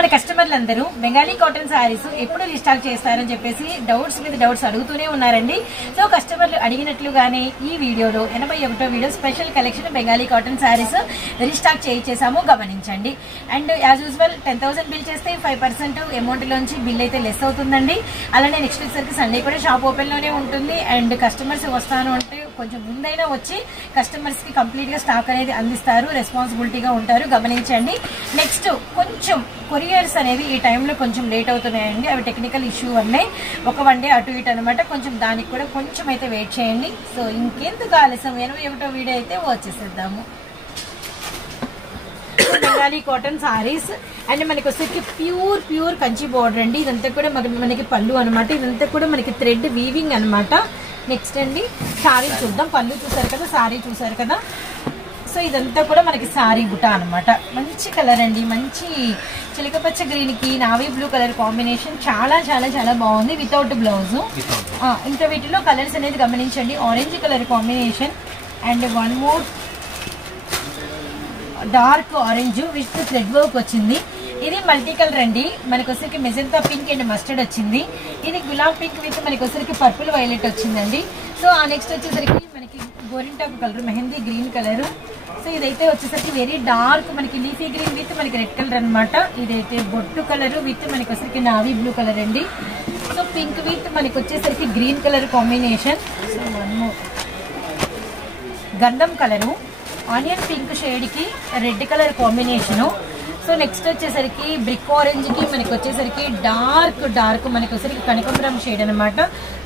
మన కస్టమర్లు అందరూ బెంగాలీ కాటన్ సారీస్ ఎప్పుడు రీస్టాక్ చేస్తారని చెప్పేసి డౌట్స్ మీద డౌట్స్ అడుగుతూనే ఉన్నారండి. సో కస్టమర్లు అడిగినట్లుగానే ఈ వీడియోలో 81వ video special collection Bengali cotton saris restock చేసాము, గమనించండి. అండ్ యాజ్ యూజువల్ 10,000 బిల్ చేస్తే 5% అమౌంట్ లోంచి బిల్ అయితే లెస్ అవుతుందండి. అలానే నెక్స్ట్ వచ్చేసరికి సండే కూడా షాప్ ఓపెన్ లోనే ఉంటుంది. అండ్ కస్టమర్స్ వస్తాను అంటే కొంచెం ముందైనా వచ్చి కస్టమర్స్ కి కంప్లీట్ గా స్టాక్ అనేది అందిస్తారు, రెస్పాన్సిబిలిటీగా ఉంటారు, గమనించండి. నెక్స్ట్ కొంచెం కొరియర్స్ అనేవి ఈ టైంలో కొంచెం లేట్ అవుతున్నాయండి. అవి టెక్నికల్ ఇష్యూ వల్లే ఒక 1 డే అటు ఇటు అనమాట. కొంచెం దానికి కూడా కొంచెం అయితే వెయిట్ చేయండి. సో ఇంకెందుకు ఆలస్యం, 81వ వీడియో అయితే వచ్చేసేద్దాము. బెంగాలీ కాటన్ సారీస్ అండ్ మనకి వచ్చేసరికి ప్యూర్ కంచి బోర్డర్ అండి. ఇదంతా కూడా మనకి పళ్ళు అనమాట. ఇదంతా కూడా మనకి థ్రెడ్ వీవింగ్ అనమాట. నెక్స్ట్ అండి సారీ చూద్దాం. పళ్ళు చూసారు కదా, సారీ చూసారు కదా. సో ఇదంతా కూడా మనకి సారీ బుట్ట అనమాట. మంచి కలర్ అండి, మంచి చిలకపచ్చ గ్రీన్ కి నావీ బ్లూ కలర్ కాంబినేషన్ చాలా చాలా చాలా బాగుంది. Without blouse. ఇంకా వీటిలో కలర్స్ అనేది గమనించండి. Orange colour combination and one more dark orange with thread work వచ్చింది. ఇది మల్టీ కలర్ అండి. మనకి వచ్చరికి మెజంతా పింక్ అండ్ మస్టర్డ్ వచ్చింది. ఇది గులాబ్ పింక్ విత్ మనకి వచ్చరికి పర్పుల్ వైలెట్ వచ్చిందండి. సో ఆ నెక్స్ట్ వచ్చేసరికి మనకి గోరింటాకు colour, mehndi green colour. So ఇదైతే వచ్చేసరికి వెరీ డార్క్ మనకి లీఫీ గ్రీన్ విత్ మనకి రెడ్ కలర్ అనమాట. ఇదైతే బొట్టు కలర్ విత్ మనకి వచ్చరికి నావీ బ్లూ కలర్ అండి. సో పింక్ విత్ మనకి వచ్చేసరికి green colour combination. So one more గంధం కలరు, ఆనియన్ పింక్ షేడ్ కి red colour combination. So next వచ్చేసరికి బ్రిక్ ఆరెంజ్ కి మనకి వచ్చేసరికి డార్క్ మనకి వచ్చేసరికి కనకాంబరం షేడ్ అనమాట.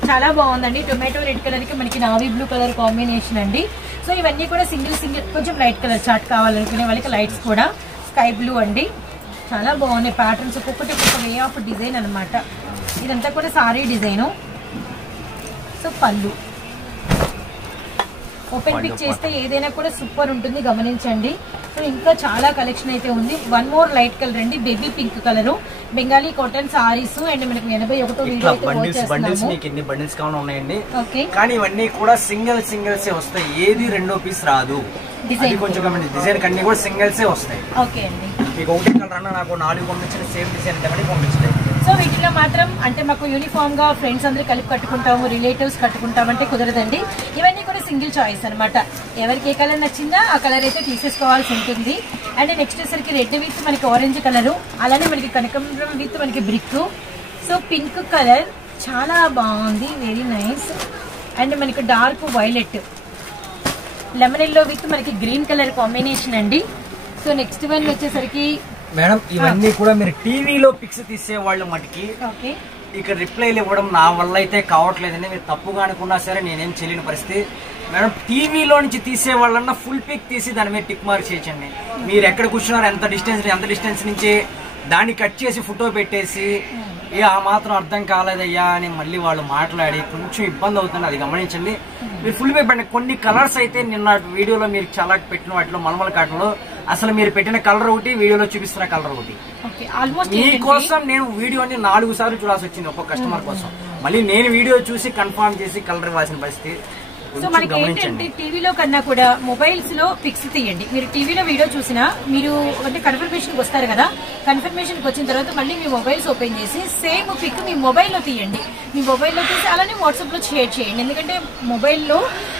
చాలా బాగుందండి. టొమాటో రెడ్ కలర్ కి మనకి నావీ బ్లూ కలర్ కాంబినేషన్ అండి. సో ఇవన్నీ కూడా సింగిల్ కొంచెం లైట్ కలర్ చార్ట్ కావాలనుకునే వాళ్ళకి లైట్స్ కూడా స్కై బ్లూ అండి. చాలా బాగున్నాయి ప్యాటర్న్స్, ఒక్కొక్కటి ఒక్కొక్క వే ఆఫ్ డిజైన్ అనమాట. ఇదంతా కూడా సారీ డిజైను. సో పళ్ళు ఓపెన్ పిక్ చేస్తే ఏదైనా కూడా సూపర్ ఉంటుంది, గమనించండి. సో ఇంకా చాలా కలెక్షన్ అయితే ఉంది. వన్ మోర్ లైట్ కలర్ అండి, baby pink colour, Bengali cotton saris. And మనకి 81వ వీడియో బండిల్స్ కావాలి ఉన్నాయండి. కానీ ఇవన్నీ కూడా సింగిల్స్ వస్తాయి, ఏది రెండో పీస్ రాదు. కొంచెం డిజైన్ కన్నీ కూడా సింగిల్స్ వస్తాయి. ఓకే అండి. మీకు ఒకటి కలర్ అన్నా నాకు 4 పంపించిన సేమ్ డిజైన్ పంపించలేదు. సో వీటిలో మాత్రం అంటే మాకు యూనిఫామ్ గా ఫ్రెండ్స్ అందరూ కలిపి కట్టుకుంటాము, రిలేటివ్స్ కట్టుకుంటాం అంటే కుదరదండి. ఇవన్నీ కూడా సింగిల్ చాయిస్ అనమాట. ఎవరికి ఏ కలర్ నచ్చిందో ఆ కలర్ అయితే తీసేసుకోవాల్సి ఉంటుంది. అండ్ నెక్స్ట్ వచ్చేసరికి రెడ్ విత్ మనకి ఆరెంజ్ కలరు, అలానే మనకి కనకాంబరం విత్ మనకి బ్రిక్. సో పింక్ కలర్ చాలా బాగుంది, వెరీ నైస్. అండ్ మనకి dark violet, lemon yellow with మనకి గ్రీన్ కలర్ కాంబినేషన్ అండి. సో నెక్స్ట్ వన్ వచ్చేసరికి మేడం ఇవన్నీ కూడా మీరు టీవీలో పిక్స్ తీసే వాళ్ళు మటుకి ఇక్కడ రిప్లైలు ఇవ్వడం నా వల్ల అయితే కావట్లేదండి. మీరు తప్పుగా అనుకున్నా సరే నేనేం చేయలేని పరిస్థితి. మేడం టీవీలో నుంచి తీసే వాళ్ళన్నా ఫుల్ పిక్ తీసి దాని మీద టిక్ మార్క్ చేయండి. మీరు ఎక్కడ కూర్చున్నారు, ఎంత డిస్టెన్స్ నుంచి దాన్ని కట్ చేసి ఫోటో పెట్టేసి ఆ మాత్రం అర్థం కాలేదయ్యా అని మళ్ళీ వాళ్ళు మాట్లాడి కొంచెం ఇబ్బంది అవుతుంది, అది గమనించండి. మీరు ఫుల్ పిక్ పెట్టండి. కొన్ని కలర్స్ అయితే నిన్న వీడియోలో మీరు చాలా పెట్టిన వాటిలో మలమల కాటన్లో అసలు మీరు పెట్టిన కలర్ ఒకటి, వీడియోలో చూపిస్తున్న కలర్ ఒకటి. మీకోసం నేను వీడియోని 4 సార్లు చూడాల్సి వచ్చింది ఒక్కొక్క కస్టమర్ కోసం. మళ్ళీ నేను వీడియో చూసి కన్ఫర్మ్ చేసి కలర్ ఇవ్వాల్సిన పరిస్థితి. సో మనకి ఏంటంటే టీవీలో కన్నా కూడా మొబైల్స్ లో పిక్స్ తీయండి. మీరు టీవీలో వీడియో చూసినా మీరు అంటే కన్ఫర్మేషన్ వస్తారు కదా, కన్ఫర్మేషన్ వచ్చిన తర్వాత మళ్ళీ మీ మొబైల్స్ ఓపెన్ చేసి సేమ్ పిక్ మీ మొబైల్లో తీయండి. మీ మొబైల్లో తీసి అలానే వాట్సాప్ లో షేర్ చేయండి. ఎందుకంటే మొబైల్లో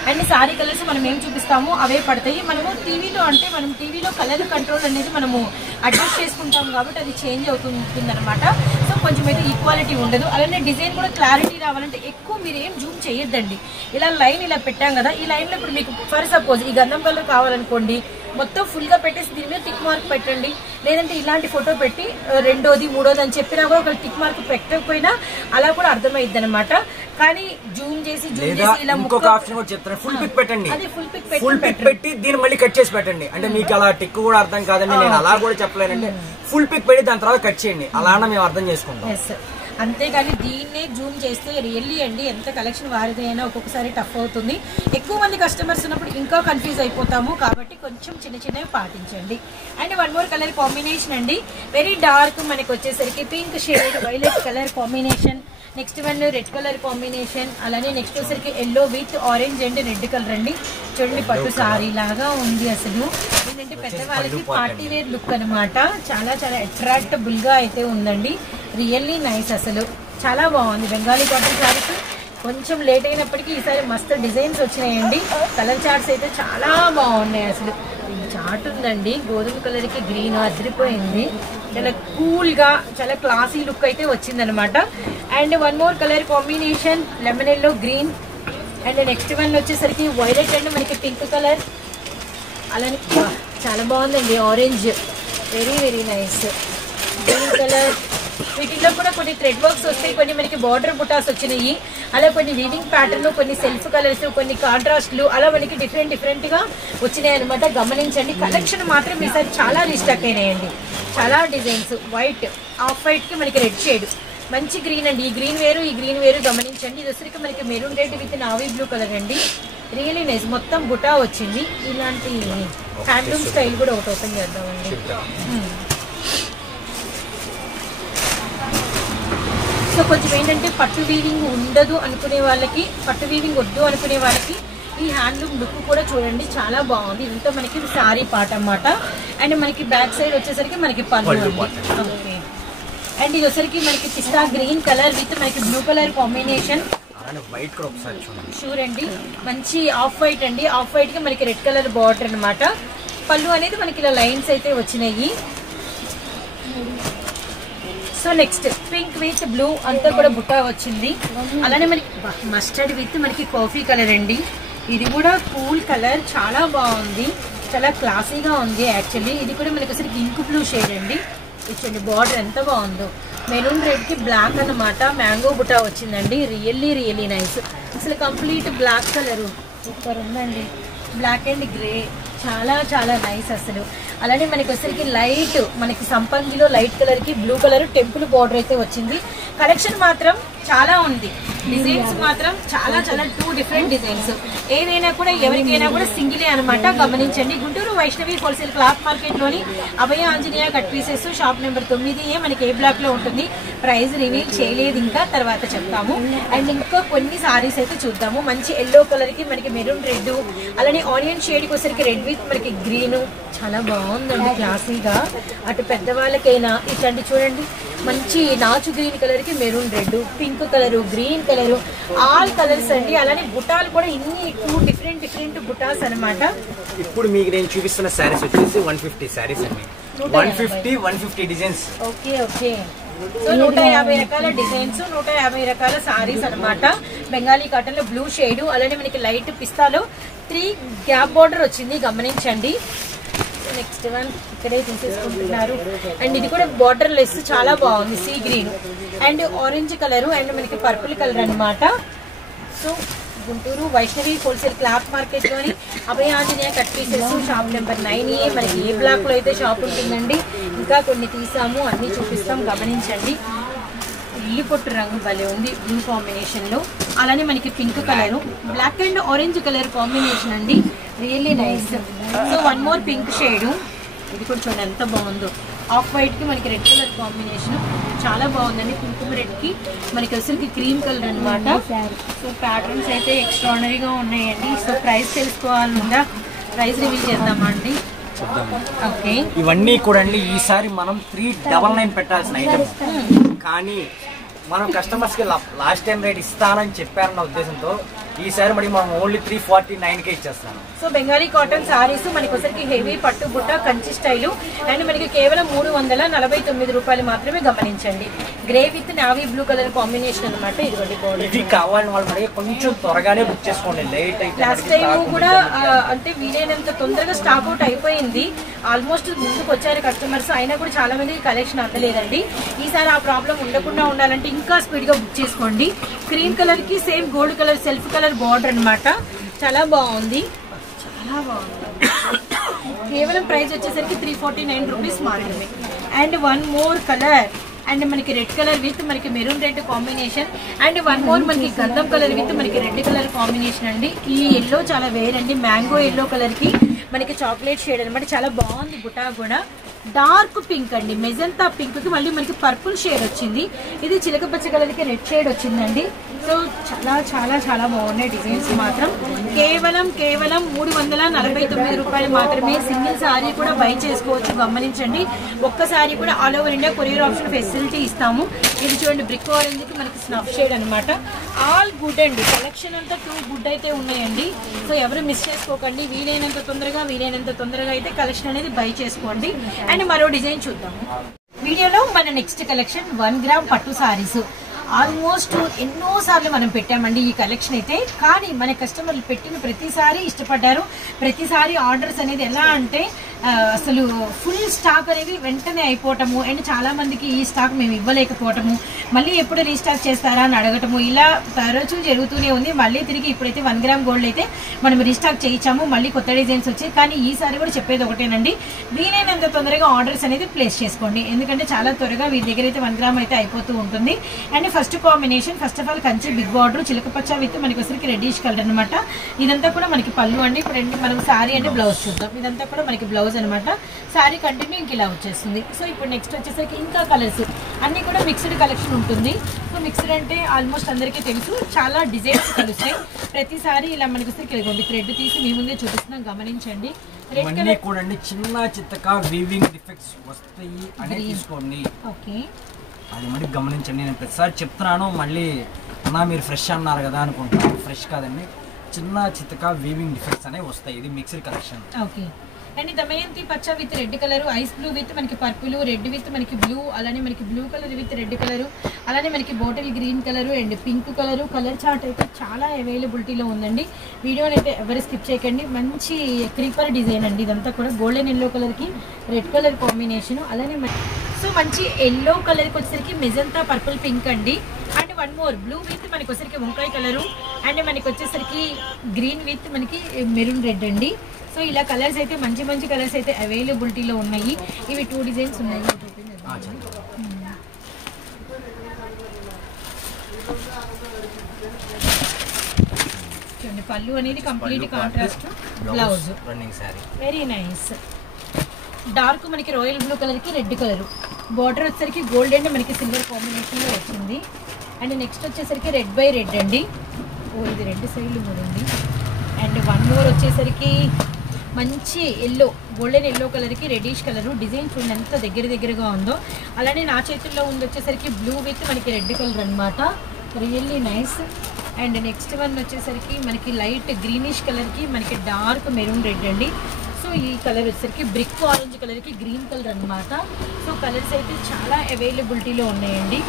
అండ్ సారీ కలర్స్ మనం ఏం చూపిస్తామో అవే పడతాయి. మనము టీవీలో అంటే మనం టీవీలో కలర్ కంట్రోల్ అనేది మనము అడ్జస్ట్ చేసుకుంటాం కాబట్టి అది చేంజ్ అవుతుంది అనమాట. సో కొంచెం అయితే ఈక్వాలిటీ ఉండదు. అలానే డిజైన్ కూడా క్లారిటీ రావాలంటే ఎక్కువ మీరు ఏం జూమ్ చేయొద్దండి. ఇలా లైన్ ఇలా పెట్టాం కదా, ఈ లైన్ లో ఇప్పుడు మీకు ఫర్ సపోజ్ ఈ గంధం కలర్ కావాలనుకోండి, మొత్తం ఫుల్ గా పెట్టేసి దీని మీద టిక్ మార్క్ పెట్టండి. లేదంటే ఇలాంటి ఫోటో పెట్టి రెండోది మూడోది అని చెప్పినా కూడా ఒక టిక్ మార్క్ పెట్టకపోయినా అలా కూడా అర్థమైద్ది అనమాట. కానీ జూమ్ చేసి ఇలా ఇంకొక ఆప్షన్ కూడా చెప్తాను, ఫుల్ పిక్ పెట్టండి. ఫుల్ పిక్ పెట్టి దీన్ని మళ్ళీ కట్ చేసి పెట్టండి. అంటే మీకు అలా టిక్ కూడా అర్థం కాదండి, నేను అలా కూడా చెప్పలేనండి. ఫుల్ పిక్ పెట్టి దాని తర్వాత కట్ చేయండి, అలా మేము అర్థం చేసుకుంటాం. అంతేగాని దీన్నే జూమ్ చేస్తే రియల్లీ అండి ఎంత కలెక్షన్ వారిది అయినా ఒక్కొక్కసారి టఫ్ అవుతుంది. ఎక్కువ మంది కస్టమర్స్ ఉన్నప్పుడు ఇంకా కన్ఫ్యూజ్ అయిపోతాము. కాబట్టి కొంచెం చిన్నవి పాటించండి. And one more colour combination అండి, వెరీ డార్క్ మనకి వచ్చేసరికి pink shade violet colour combination. Next one red colour combination, అలానే నెక్స్ట్ వచ్చేసరికి yellow with orange and red colour అండి. చూడండి పట్టు సారీ లాగా ఉంది. అసలు ఏంటంటే పెద్దవాళ్ళకి పార్టీ వేర్ లుక్ అనమాట. చాలా చాలా అట్రాక్టబుల్ గా అయితే ఉందండి. రియల్లీ నైస్, అసలు చాలా బాగుంది. బెంగాలీ కాటన్ సారీస్ కొంచెం లేట్ అయినప్పటికీ ఈసారి మస్తు డిజైన్స్ వచ్చినాయండి. కలర్ చార్ట్స్ అయితే చాలా బాగున్నాయి. అసలు చార్ట్ ఉందండి, గోధుమ కలర్ కి గ్రీన్ అదిరిపోయింది. చాలా కూల్ గా చాలా క్లాసీ లుక్ అయితే వచ్చిందనమాట. And one more colour combination lemon yellow green. And next one వచ్చేసరికి వైలెట్ అండ్ మనకి పింక్ కలర్. అలానే చాలా బాగుందండి orange, very very nice. Green colour, వీటిల్లో కూడా కొన్ని థ్రెడ్ వర్క్స్ వస్తాయి, కొన్ని మనకి బార్డర్ బుటాస్ వచ్చినాయి, అలా కొన్ని వీవింగ్ ప్యాటర్న్, కొన్ని సెల్ఫ్ కలర్స్, కొన్ని కాంట్రాస్ట్లు, అలా మనకి డిఫరెంట్ డిఫరెంట్ గా వచ్చినాయి అనమాట. గమనించండి, కలెక్షన్ మాత్రం ఈసారి చాలా రీస్టాక్ అయినాయండి. చాలా డిజైన్స్, వైట్ ఆఫ్ వైట్ కి మనకి రెడ్ షేడ్, మంచి గ్రీన్ అండి. ఈ గ్రీన్ వేరు, ఈ గ్రీన్ వేరు గమనించండి. ఇది వచ్చరికి మనకి maroon red with navy blue colour అండి. రియలీ నైస్, మొత్తం బుటా వచ్చింది. ఇలాంటి హ్యాండ్లూమ్ స్టైల్ కూడా ఒకటి ఓపెన్ చేద్దామండి. సో కొంచెం ఏంటంటే పట్టు వీవింగ్ ఉండదు అనుకునే వాళ్ళకి, పట్టు వీవింగ్ వద్దు అనుకునే వాళ్ళకి ఈ హ్యాండ్లూమ్ లుక్ కూడా చూడండి, చాలా బాగుంది. ఇంత మనకి సారీ పార్ట్ అన్నమాట. అండ్ మనకి బ్యాక్ సైడ్ వచ్చేసరికి మనకి పళ్ళు. ఓకే, అండ్ ఇది వచ్చరికి మనకి పిస్తా గ్రీన్ కలర్ విత్ మనకి బ్లూ కలర్ కాంబినేషన్. షూర్ అండి, మంచి ఆఫ్ వైట్ అండి. ఆఫ్ వైట్ కి మనకి రెడ్ కలర్ బార్డర్ అనమాట. పళ్ళు అనేది మనకి ఇలా లైన్స్ అయితే వచ్చినాయి. So next pink with blue అంతా కూడా బుట్టా వచ్చింది. అలానే మనకి మస్టర్డ్ విత్ మనకి కాఫీ కలర్ అండి. ఇది కూడా కూల్ కలర్, చాలా బాగుంది, చాలా క్లాసీగా ఉంది. యాక్చువల్లీ ఇది కూడా మనకి అసలు ఇంక్ బ్లూ షేడ్ అండి. ఇచ్చండి బార్డర్ ఎంత బాగుందో. మెరూన్ రెడ్ కి బ్లాక్ అన్నమాట, మ్యాంగో బుట్టా వచ్చిందండి. Really really nice. అసలు కంప్లీట్ బ్లాక్ కలర్ సూపర్ ఉందండి. బ్లాక్ అండ్ గ్రే, చాలా చాలా నైస్ అసలు. అలానే మనకి వచ్చరికి లైట్ మనకి సంపంగిలో లైట్ కలర్ కి బ్లూ కలర్ టెంపుల్ బార్డర్ అయితే వచ్చింది. కలెక్షన్ మాత్రం చాలా ఉంది, డిజైన్స్ మాత్రం చాలా చాలా 2 డిఫరెంట్ డిజైన్స్. ఏదైనా కూడా ఎవరికైనా కూడా సింగిలే అనమాట. గమనించండి, Guntur Vaishnavi wholesale cloth market లోని Abhaya Anjaneya cut pieces shop number 9A మనకి ఏ బ్లాక్ లో ఉంటుంది. ప్రైస్ రివీల్ చేయలేదు ఇంకా, తర్వాత చెప్తాము. అండ్ ఇంకా కొన్ని సారీస్ అయితే చూద్దాము. మంచి ఎల్లో కలర్ కి మనకి మెరూన్ రెడ్, అలానే ఆనియన్ షేడ్ కి వచ్చరికి రెడ్ విత్ మనకి గ్రీన్, చాలా బాగుందండి క్లాసీగా. అటు పెద్దవాళ్ళకైనా ఇట్లాంటి చూడండి, మంచి నాచు గ్రీన్ కలర్ కి maroon red, pink colour, green colour, all colours అండి. అలానే బుటాలు కూడా ఇన్ని 2 డిఫరెంట్ డిఫరెంట్ బుటాస్ అనమాట. ఇప్పుడు మీకు నేను చూపిస్తున్న సారీస్ వచ్చేసి 150 సారీస్ అండి. 150 డిజైన్స్. ఓకే ఓకే, సో 150 రకాల డిజైన్స్, 150 రకాల సారీస్ అనమాట. బెంగాలీ కాటన్ లో బ్లూ షేడ్, అలానే మనకి లైట్ పిస్తాలో 3 గ్యాప్ బార్డర్ వచ్చింది. గమనించండి. నెక్స్ట్ వన్ ఇక్కడే తీసేసుకుంటున్నారు. అండ్ ఇది కూడా బార్డర్ లెస్, చాలా బాగుంది. Sea green and orange colour and మనకి పర్పుల్ కలర్ అనమాట. So Guntur Vaishnavi wholesale cloth market లోని Abhaya Anjaneya cut pieces shop number 9A మనకి ఏ బ్లాక్ లో అయితే షాప్ ఉంటుందండి. ఇంకా కొన్ని తీసాము, అన్ని చూపిస్తాం. గమనించండి, ఇల్లు పొట్టు రంగు భలే ఉంది బ్లూ కాంబినేషన్ లో. అలానే మనకి pink colour, black and orange colour combination అండి. Really nice. So one more pink shade, ఇది కూడా చూడండి ఎంత బాగుందో. ఆఫ్ వైట్ కి మనకి రెడ్ కలర్ కాంబినేషన్, చాలా బాగుందండి. కుంకుమ రెడ్ కి మనకి అసలుకి క్రీమ్ కలర్ అనమాట. సో ప్యాటర్న్స్ అయితే ఎక్స్ట్రాడనరీగా ఉన్నాయండి. సో ప్రైస్ తెలుసుకోవాలందా, ప్రైస్ రివీల్ చేద్దామా అండి? ఓకే, ఇవన్నీ కూడా అండి ఈసారి మనం 399 పెట్టాల్సిన ఐటమ్, కానీ మనం కస్టమర్స్ కి లాస్ట్ టైం రేట్ ఇస్తానని చెప్పారన్న ఉద్దేశంతో ఈసారి మరి మనం ఓన్లీ 349కే ఇచ్చేస్తాను. సో బెంగాలీ కాటన్ సారీస్ మనకి వచ్చరికి హెవీ పట్టు బుట్ట కంచి స్టైలు అండ్ మనకి కేవలం 349 రూపాయలు మాత్రమే. గమనించండి, grey with navy blue colour combination అనమాట. ఇది కావాలని వాళ్ళు మరి కొంచెం త్వరగానే బుక్ చేసుకోండి, లేట్ అయితే. లాస్ట్ టైం కూడా అంటే వీలైనంత తొందరగా స్టాక్ అవుట్ అయిపోయింది. ఆల్మోస్ట్ ముందుకు వచ్చారు కస్టమర్స్, అయినా కూడా చాలా మందికి కలెక్షన్ అందలేదండి. ఈసారి ఆ ప్రాబ్లం ఉండకుండా ఉండాలంటే ఇంకా స్పీడ్ గా బుక్ చేసుకోండి. క్రీమ్ కలర్ కి same gold colour self colour border అనమాట. చాలా బాగుంది, చాలా బాగుంది. కేవలం ప్రైస్ వచ్చేసరికి 349 రూపీస్ మాత్రమే. And one more colour and మనకి రెడ్ కలర్ విత్ మనకి maroon red combination and one more మనకి గంధం కలర్ విత్ మనకి రెడ్ కలర్ కాంబినేషన్ అండి. ఈ ఎల్లో చాలా వేరండి, మ్యాంగో ఎల్లో కలర్ కి మనకి చాక్లెట్ షేడ్ అనమాట. చాలా బాగుంది బుటా కూడా. డార్క్ పింక్ అండి, మెజంతా పింక్ కి మళ్ళీ మనకి పర్పుల్ షేడ్ వచ్చింది. ఇది చిలక పచ్చ కలర్ కి రెడ్ షేడ్ వచ్చిందండి. సో చాలా చాలా చాలా బాగున్నాయి డిజైన్స్ మాత్రం. కేవలం 349 రూపాయలు మాత్రమే. సింగిల్ సారీ కూడా బై చేసుకోవచ్చు, గమనించండి. ఒక్క సారీ కూడా all over India courier option facility ఇస్తాము. ఇది చూడండి బ్రిక్ ఆరెంజ్ కి మనకి స్నఫ్ షేడ్ అనమాట. ఆల్ గుడ్ అండి, కలెక్షన్ అంతా 2 గుడ్ అయితే ఉన్నాయండి. సో ఎవరు మిస్ చేసుకోకండి, వీలైనంత తొందరగా అయితే కలెక్షన్ అనేది బై చేసుకోండి. అండ్ మరో డిజైన్ చూద్దాము వీడియోలో. మన నెక్స్ట్ కలెక్షన్ 1 గ్రామ్ పట్టు సారీస్. ఆల్మోస్ట్ ఎన్నో సార్లు మనం పెట్టామండి ఈ కలెక్షన్ అయితే, కానీ మన కస్టమర్లు పెట్టిన ప్రతిసారి ఇష్టపడ్డారు. ప్రతిసారి ఆర్డర్స్ అనేది ఎలా అంటే అసలు ఫుల్ స్టాక్ అనేది వెంటనే అయిపోవటము, అండ్ చాలా మందికి ఈ స్టాక్ మేము ఇవ్వలేకపోవటము, మళ్ళీ ఎప్పుడు రీస్టాక్ చేస్తారా అని అడగటము, ఇలా తరచూ జరుగుతూనే ఉంది. మళ్ళీ తిరిగి ఇప్పుడైతే 1 గ్రామ్ గోల్డ్ అయితే మనం రీస్టాక్ చేయించాము, మళ్ళీ కొత్త డిజైన్స్ వచ్చాయి. కానీ ఈసారి కూడా చెప్పేది ఒకటేనండి, వీలైనంత తొందరగా ఆర్డర్స్ అనేది ప్లేస్ చేసుకోండి, ఎందుకంటే చాలా త్వరగా వీరి దగ్గర అయితే 1 గ్రామ్ అయితే అయిపోతూ ఉంటుంది. And first combination first of all Kanchi big border చిలకపచ్చ విత్ మనకి వచ్చరికి రెడ్డిష్ కలర్ అనమాట. ఇదంతా కూడా మనకి పళ్ళు అండి. ఇప్పుడు మనం సారీ అంటే బ్లౌజ్ చూద్దాం. ఇదంతా కూడా మనకి బ్లౌజ్ అనమాట. సారీ కంటిన్యూ ఇంక ఇలా వచ్చేస్తుంది. సో ఇప్పుడు నెక్స్ట్ వచ్చేసరికి ఇంకా కలర్స్ అన్ని కూడా మిక్స్డ్ కలెక్షన్ ఉంటుంది. సో మిక్స్డ్ అంటే ఆల్మోస్ట్ అందరికీ తెలుసు, చాలా డిజైన్స్ కలుస్తాయి. ప్రతిసారి ఇలా మనకి వచ్చరికి థ్రెడ్ తీసి మీ ముందే చూపిస్తున్నాం, గమనించండి. ఇవన్నీ కూడా చిన్న చిత్తగా వీవింగ్ డిఫెక్ట్స్ వస్తాయి అని తీసుకోండి. ఓకే, అది మరి గమనించండి. నేను ప్రతిసారి చెప్తున్నాను, మళ్ళీ అన్నా మీరు ఫ్రెష్ అన్నారు కదా అనుకుంటున్నాను. ఫ్రెష్ కాదండి, చిన్న చిత్తగా వీవింగ్ డిఫెక్ట్స్ అనేవి వస్తాయి. ఇది mixed collection. Okay, and Damayanti పచ్చ with red colour, ice blue with మనకి పర్పుల్, రెడ్ విత్ మనకి బ్లూ, అలానే మనకి blue colour with red colour, అలానే మనకి bottle green colour and pink colour. Colour chart అయితే చాలా అవైలబిలిటీలో ఉందండి. వీడియోని అయితే ఎవరు స్కిప్ చేయకండి. మంచి క్రీపర్ డిజైన్ అండి. ఇదంతా కూడా గోల్డెన్ ఎల్లో కలర్కి రెడ్ కలర్ కాంబినేషన్. అలానే సో మంచి ఎల్లో కలర్కి వచ్చేసరికి మెజంతా పర్పుల్ పింక్ అండి. అండ్ 1 మోర్ బ్లూ విత్ మనకి వచ్చేసరికి వంకాయ కలరు, అండ్ మనకి వచ్చేసరికి గ్రీన్ విత్ మనకి మెరూన్ రెడ్ అండి. సో ఇలా కలర్స్ అయితే మంచి కలర్స్ అయితే అవైలబిలిటీలో ఉన్నాయి. ఇవి 2 డిజైన్స్ ఉన్నాయి. చూడండి పళ్ళు అనేది complete contrast, blouse running sorry very nice. Dark మనకి రాయల్ బ్లూ కలర్ కి రెడ్ కలర్, బార్డర్ వచ్చేసరికి గోల్డ్ అండ్ మనకి సిల్వర్ కాంబినేషన్ లో వచ్చింది. అండ్ నెక్స్ట్ వచ్చేసరికి రెడ్ బై రెడ్ అండి. ఓ ఇది 2 సైడ్లు కూడా ఉంది. అండ్ 1 మోర్ వచ్చేసరికి మంచి ఎల్లో, గోల్డెన్ ఎల్లో కలర్కి రెడ్డిష్ కలరు. డిజైన్ చూడండి ఎంత దగ్గరగా ఉందో. అలానే నా చేతుల్లో ఉంది వచ్చేసరికి బ్లూ విత్ మనకి రెడ్ కలర్ అనమాట. Really nice. And next one వచ్చేసరికి మనకి లైట్ గ్రీనిష్ కలర్కి మనకి డార్క్ మెరూన్ రెడ్ అండి. సో ఈ కలర్ వచ్చేసరికి బ్రిక్ ఆరెంజ్ కలర్కి గ్రీన్ కలర్ అనమాట. సో కలర్స్ అయితే చాలా అవైలబిలిటీలో ఉన్నాయండి.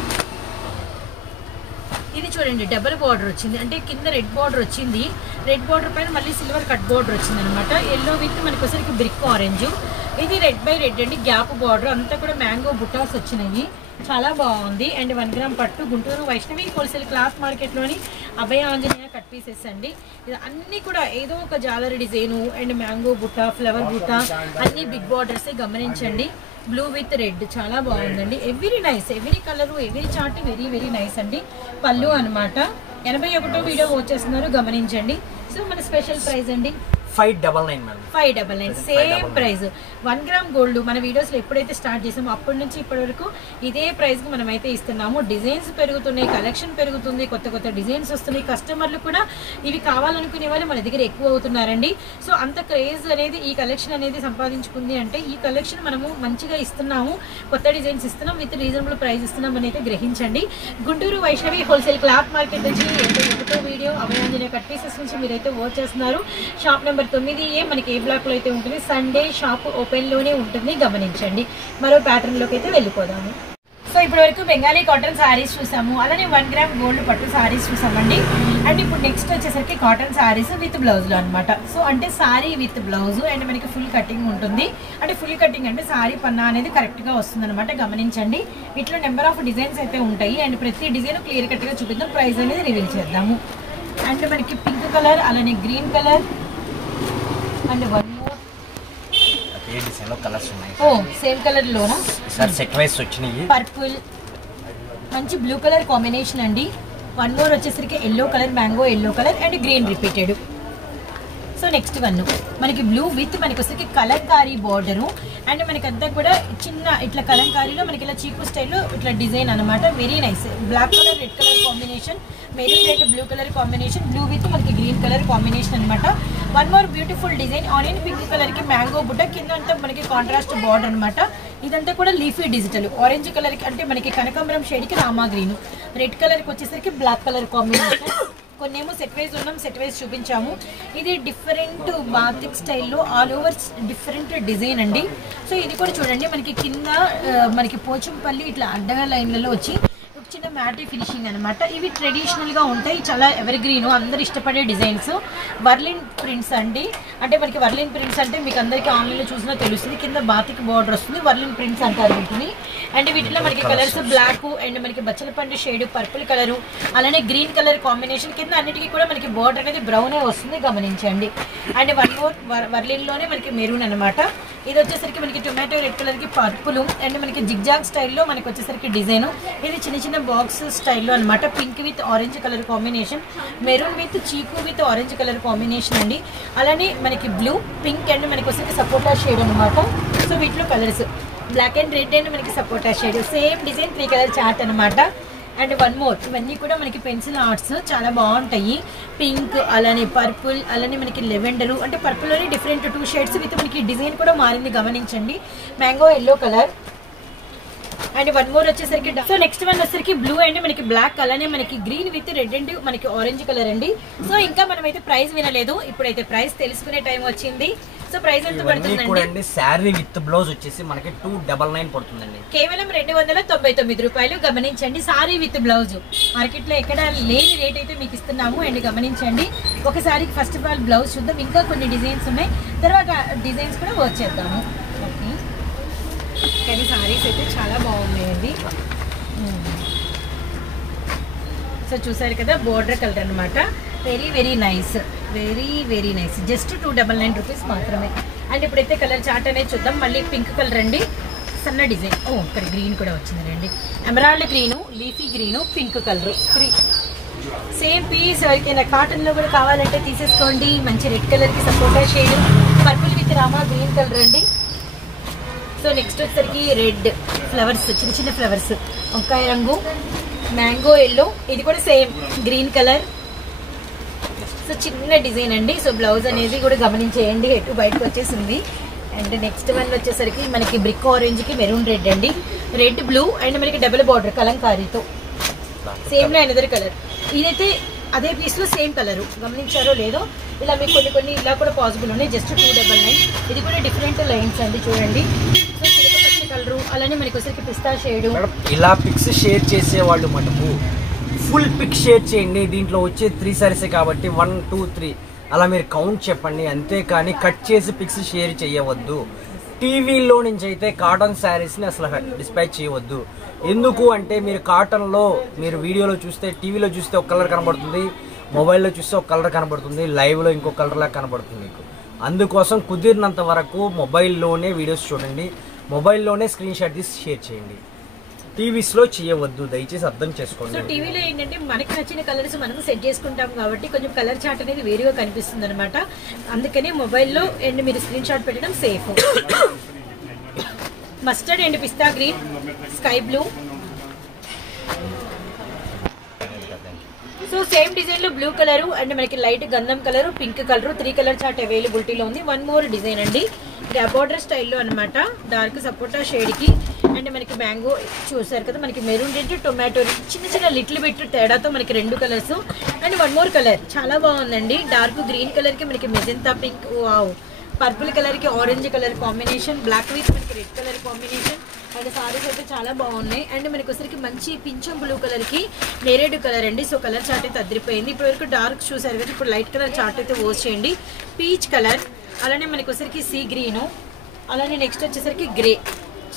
ఇది చూడండి డబుల్ బార్డర్ వచ్చింది, అంటే కింద రెడ్ బార్డర్ వచ్చింది, రెడ్ బార్డర్ పైన మళ్ళీ సిల్వర్ కట్ బార్డర్ వచ్చింది అనమాట. ఎల్లో విత్ మనకి వచ్చరికి బ్రిక్ ఆరెంజ్. ఇది రెడ్ బై రెడ్ అండి, గ్యాప్ బార్డర్ అంతా కూడా మ్యాంగో బుటాస్ వచ్చినాయి, చాలా బాగుంది. అండ్ 1 గ్రామ్ పట్టు గుంటూరు వైష్ణవి హోల్సేల్ క్లాత్ మార్కెట్లోని అభయ ఆంజనేయ కట్ పీసెస్ అండి. ఇది అన్నీ కూడా ఏదో ఒక జాలరీ డిజైను అండ్ మ్యాంగో బుట్ట, ఫ్లవర్ బుట్ట, అన్ని బిగ్ బార్డర్సే గమనించండి. బ్లూ విత్ రెడ్ చాలా బాగుందండి. Every nice, every colour, every chart very nice అండి. పళ్ళు అనమాట. 81వ వీడియో వచ్చేస్తున్నారు, గమనించండి. సో మన స్పెషల్ ప్రైస్ అండి 599 madam. 599 same price. 1 gram gold మన వీడియోస్ లో ఎప్పుడైతే స్టార్ట్ చేసామో అప్పటి నుంచి ఇప్పటి వరకు ఇదే ప్రైస్ కి మనం అయితే ఇస్తున్నాము. డిజైన్స్ పెరుగుతున్నాయి, కలెక్షన్ పెరుగుతుంది, కొత్త డిజైన్స్ వస్తున్నాయి. కస్టమర్లు కూడా ఇవి కావాలనుకునే వాళ్ళు మన దగ్గర ఎక్కువ అవుతున్నారండి. సో అంత క్రేజ్ అనేది ఈ కలెక్షన్ అనేది సంపాదించుకుంది అంటే ఈ కలెక్షన్ మనము మంచిగా ఇస్తున్నాము, కొత్త డిజైన్స్ ఇస్తున్నాం, విత్ రీజనబుల్ ప్రైస్ ఇస్తున్నాం అని అయితే గ్రహించండి. Guntur Vaishnavi wholesale cloth market నుంచి 81వ వీడియో అభయాంజనేయ కట్ పీసెస్ నుంచి మీరైతే వర్క్ చేస్తున్నారు. షాప్ నెంబర్ 9A మనకి ఏ బ్లాక్ లో అయితే ఉంటుంది. సండే షాప్ ఓపెన్ లోనే ఉంటుంది, గమనించండి. మరో ప్యాటర్న్ లోకి అయితే వెళ్ళిపోదాము. సో ఇప్పటి వరకు బెంగాలీ కాటన్ సారీస్ చూసాము, అలానే 1 గ్రామ్ గోల్డ్ పట్టు సారీస్ చూసామండి. అండ్ ఇప్పుడు నెక్స్ట్ వచ్చేసరికి కాటన్ సారీస్ విత్ బ్లౌజ్ లో అనమాట. సో అంటే సారీ విత్ బ్లౌజ్ అండ్ మనకి ఫుల్ కటింగ్ ఉంటుంది. అంటే ఫుల్ కటింగ్ అంటే సారీ పన్నా అనేది కరెక్ట్ గా వస్తుంది అనమాట, గమనించండి. వీటిలో నెంబర్ ఆఫ్ డిజైన్స్ అయితే ఉంటాయి అండ్ ప్రతి డిజైన్ క్లియర్ కట్ గా చూపిద్దాం, ప్రైస్ అనేది రివీల్ చేద్దాము. అండ్ మనకి పింక్ కలర్, అలానే గ్రీన్ కలర్ అండ్ 1 మోర్ అదే డిజైన్ లో కలర్స్ ఉన్నాయి. ఓ సేమ్ కలర్ లోనా సార్ సెట్ వైస్ వచ్చినాయి. పర్పుల్, మంచి బ్లూ కలర్ కాంబినేషన్ అండి. 1 మోర్ వచ్చేసరికి yellow colour, mango yellow colour and green repeated. So next one మనకి బ్లూ విత్ మనకి వచ్చేసరికి కలంకారీ బార్డరు అండ్ మనకి అంతా కూడా చిన్న ఇట్లా కలంకారీలో మనకి ఇలా చీకు స్టైల్లో ఇట్లా డిజైన్ అనమాట. Very nice. Black colour red colour combination, maroon red blue colour combination, blue with మనకి గ్రీన్ కలర్ కాంబినేషన్ అనమాట. One more beautiful design onion pink colour కి మ్యాంగో బుట్ట, కింద అంతా మనకి కాంట్రాస్ట్ బార్డర్ అనమాట. ఇదంతా కూడా లీఫీ డిజిటల్. ఆరెంజ్ కలర్ కి అంటే మనకి కనకాంబరం షేడ్ కి రామా గ్రీన్, రెడ్ కలర్ కి వచ్చేసరికి బ్లాక్ కలర్ కాంబినేషన్. కొన్నేమో సెట్ వైజ్ ఉన్నాం, సెట్ వైజ్ చూపించాము. ఇది డిఫరెంట్ బాతిక్ స్టైల్లో ఆల్ ఓవర్ డిఫరెంట్ డిజైన్ అండి. సో ఇది కూడా చూడండి మనకి కింద మనకి పోచంపల్లి ఇట్లా అడ్డగా లైన్లలో వచ్చి చిన్న మ్యాటీ ఫినిషింగ్ అనమాట. ఇవి ట్రెడిషనల్గా ఉంటాయి, చాలా ఎవర్ గ్రీన్, అందరు ఇష్టపడే డిజైన్స్. వర్లిన్ ప్రింట్స్ అండి, అంటే మనకి వర్లిన్ ప్రింట్స్ అంటే మీకు అందరికీ ఆన్లైన్లో చూసినా తెలుస్తుంది. కింద బాతిక్ బార్డర్ వస్తుంది, వర్లిన్ ప్రింట్స్ అంటారు వీటిని. అండ్ వీటిలో మనకి కలర్స్ బ్లాక్ అండ్ మనకి బచ్చలపండు షేడ్, పర్పుల్ కలరు, అలానే గ్రీన్ కలర్ కాంబినేషన్. కింద అన్నిటికీ కూడా మనకి బార్డర్ అనేది బ్రౌనే వస్తుంది, గమనించండి. అండ్ వన్ మోర్ వర్లిన్లోనే మనకి మెరూన్ అనమాట. ఇది వచ్చేసరికి మనకి టొమాటో రెడ్ కలర్ కి పర్పుల్ అండ్ మనకి జిగ్జాగ్ స్టైల్లో మనకి వచ్చేసరికి డిజైన్. ఇది చిన్న చిన్న బాక్స్ స్టైల్లో అనమాట. Pink with orange colour combination, maroon with చీకు విత్ ఆరెంజ్ కలర్ కాంబినేషన్ అండి. అలానే మనకి బ్లూ పింక్ అండ్ మనకి వచ్చేసరికి సపోటా షేడ్ అనమాట. సో వీటిలో colours black and red and మనకి సపోటా shade, same design 3 colour chart అనమాట. అండ్ వన్ మోర్, ఇవన్నీ కూడా మనకి పెన్సిల్ ఆర్ట్స్ చాలా బాగుంటాయి. పింక్, అలానే పర్పుల్, అలానే మనకి లెవెండరు, అంటే పర్పుల్లోనే డిఫరెంట్ 2 షేడ్స్ విత్ మనకి డిజైన్ కూడా మారింది, గమనించండి. Mango yellow colour. And one more వచ్చేసరికి సో నెక్స్ట్ వన్ వచ్చేసరికి బ్లూ అండ్ మనకి బ్లాక్, అలానే మనకి గ్రీన్ విత్ రెడ్ అండ్ మనకి ఆరెంజ్ కలర్ అండి. సో ఇంకా మనమైతే ప్రైస్ వినలేదు, ఇప్పుడైతే ప్రైస్ తెలుసుకునే టైం వచ్చింది. సో ప్రైస్ ఎంత పడుతుందండి? శారీ విత్ బ్లౌజ్ వచ్చేసి మనకి 299 పడుతుందండి, కేవలం 299 రూపాయలు. గమనించండి, సారీ విత్ బ్లౌజ్ మార్కెట్ లో ఎక్కడ లేని రేట్ అయితే మీకు ఇస్తున్నాము. అండ్ గమనించండి, ఒక సారీకి ఫస్ట్ ఆఫ్ ఆల్ బ్లౌజ్ చూద్దాం, ఇంకా కొన్ని డిజైన్స్ ఉన్నాయి, తర్వాత డిజైన్స్ కూడా వర్క్ చేద్దాము. ఓకే, కానీ సారీస్ అయితే చాలా బాగున్నాయండి. సో చూసారు కదా, బోర్డర్ కలర్ అనమాట. Very very nice, very nice. Just 299 rupees మాత్రమే. అండ్ ఇప్పుడైతే కలర్ చార్ట్ అనేది చూద్దాం. మళ్ళీ పింక్ కలర్ అండి, సన్న డిజైన్. ఓ ఇక్కడ గ్రీన్ కూడా వచ్చింది రండి. Emerald green, leafy green, pink colour, 3 same piece. ఎవరికైనా కాటన్ లో కూడా కావాలంటే తీసేసుకోండి. మంచి రెడ్ కలర్ కి సపోటా shade, purple with Rama green colour అండి. సో నెక్స్ట్ వచ్చేసరికి రెడ్ ఫ్లవర్స్, చిన్న చిన్న ఫ్లవర్స్, వంకాయ రంగు, మ్యాంగో ఎల్లో, ఇది కూడా సేమ్ గ్రీన్ కలర్. సో చిన్న డిజైన్ అండి. సో బ్లౌజ్ అనేది కూడా గమనించేయండి, ఎటు బయటకు వచ్చేసింది. అండ్ నెక్స్ట్ వన్ వచ్చేసరికి మనకి బ్రిక్ ఆరెంజ్ కి మెరూన్ రెడ్ అండి, రెడ్ బ్లూ అండ్ మనకి డబుల్ బార్డర్ కలంకారీతో, సేమ్ లో అనదర్ కలర్. ఇదైతే అదే పీస్ లో సేమ్ కలర్, గమనించారో లేదో. ఇలా మీకు కొన్ని కొన్ని ఇలా కూడా పాసిబుల్ ఉన్నాయి. జస్ట్ 299. ఇది కూడా డిఫరెంట్ లైన్స్ అండి, చూడండి. సో చిలకపచ్చ కలరు, అలానే మనకి వచ్చేసరికి పిస్తా షేడ్. ఇలా పిక్స్ షేర్ చేసే వాళ్ళు మటుకు ఫుల్ పిక్ షేర్ చేయండి. దీంట్లో వచ్చే 3 సారీసే కాబట్టి 1 2 3 అలా మీరు కౌంట్ చెప్పండి, అంతేకాని కట్ చేసి పిక్స్ షేర్ చేయవద్దు. టీవీలో నుంచి అయితే కాటన్ శారీస్ని అసలు డిస్పాచ్ చేయవద్దు. ఎందుకు అంటే మీరు కాటన్లో మీరు వీడియోలో చూస్తే, టీవీలో చూస్తే ఒక కలర్ కనబడుతుంది, మొబైల్లో చూస్తే ఒక కలర్ కనబడుతుంది, లైవ్లో ఇంకో కలర్లా కనబడుతుంది మీకు. అందుకోసం కుదిరినంత వరకు మొబైల్లోనే వీడియోస్ చూడండి, మొబైల్లోనే స్క్రీన్ షాట్ తీసి షేర్ చేయండి. టీవీస్లో చేయవద్దు, దయచేసి అర్థం చేసుకోండి. సో టీవీలో ఏంటంటే మనకి నచ్చిన కలర్స్ మనం సెట్ చేసుకుంటాం కాబట్టి కొంచెం కలర్ చార్ట్ అనేది వేరుగా కనిపిస్తుంది అనమాట. అందుకని మొబైల్లో అండ్ మీరు స్క్రీన్ షాట్ పెట్టడం safe. Mustard and pista green, sky blue. So same design లో బ్లూ కలర్ అండ్ మనకి లైట్ గంధం colour, pink colour, 3 colour chart అవైలబిలిటీలో ఉంది. వన్ మోర్ డిజైన్ అండి, బార్డర్ స్టైల్లో అనమాట. డార్క్ సపోటా షేడ్ కి అండ్ మనకి మ్యాంగో చూసారు కదా, మనకి మెరూన్ రెడ్, టొమాటో చిన్న చిన్న లిటిల్ బిట్ తేడాతో మనకి 2 colours. And one more colour చాలా బాగుందండి, డార్క్ గ్రీన్ కలర్ కి మనకి magenta pink, wow, purple colour కి orange colour combination, black with మనకి red colour combination. And saris అయితే చాలా బాగున్నాయి. అండ్ మనకి వచ్చరికి మంచి పింఛం బ్లూ కలర్ కి నేరేడు కలర్ అండి. సో కలర్ చార్ట్ అయితే అదిరిపోయింది. ఇప్పుడు వరకు డార్క్ చూసారు కదా, ఇప్పుడు లైట్ కలర్ చార్ట్ అయితే వాష్ చేయండి. పీచ్ కలర్, అలానే మనకి వచ్చరికి సీ గ్రీను, అలానే నెక్స్ట్ వచ్చేసరికి గ్రే.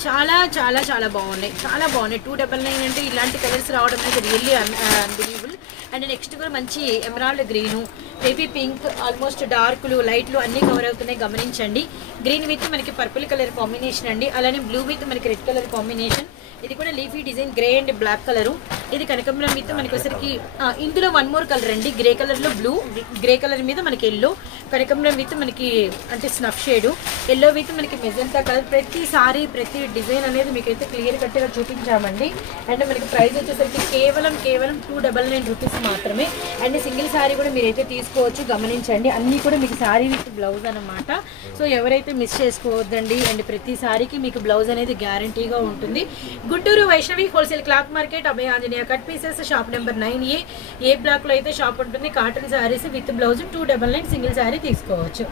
చాలా చాలా చాలా బాగున్నాయి, చాలా బాగున్నాయి. 299 అంటే ఇలాంటి కలర్స్ రావడం అనేది రియల్లీ అన్బిలీవబుల్. అండ్ నెక్స్ట్ కూడా మంచి emerald green, baby pink, almost డార్క్లు లైట్లు అన్నీ కవర్ అవుతున్నాయి, గమనించండి. గ్రీన్ విత్ మనకి పర్పుల్ కలర్ కాంబినేషన్ అండి, అలానే బ్లూ విత్ మనకి రెడ్ కలర్ కాంబినేషన్. ఇది కూడా leafy design, grey and black colour. ఇది కనకాంబరం మీద మనకి వచ్చరికి ఇందులో వన్ మోర్ కలర్ అండి, గ్రే కలర్ లో బ్లూ, గ్రే కలర్ మీద మనకి ఎల్లో, కనకాంబరం విత్ మనకి అంటే స్నఫ్ షేడ్, ఎల్లో విత్ మనకి మెజంతా కలర్. ప్రతి సారీ ప్రతి డిజైన్ అనేది మీకు అయితే క్లియర్ కట్ గా చూపించామండి. అండ్ మనకి ప్రైస్ వచ్చేసరికి కేవలం 299 రూపీస్ మాత్రమే. అండ్ సింగిల్ సారీ కూడా మీరైతే తీసుకోవచ్చు, గమనించండి. అన్నీ కూడా మీకు సారీ విత్ బ్లౌజ్ అనమాట. సో ఎవరైతే మిస్ చేసుకోవద్దండి. అండ్ ప్రతి సారీకి మీకు బ్లౌజ్ అనేది గ్యారంటీగా ఉంటుంది. Guntur Vaishnavi wholesale cloth market, Abhaya Anjaneya cut pieces, shop number 9A. A block లో అయితే షాప్ ఉంటుంది. Cotton saris with blouse 299 single sari తీసుకోవచ్చు.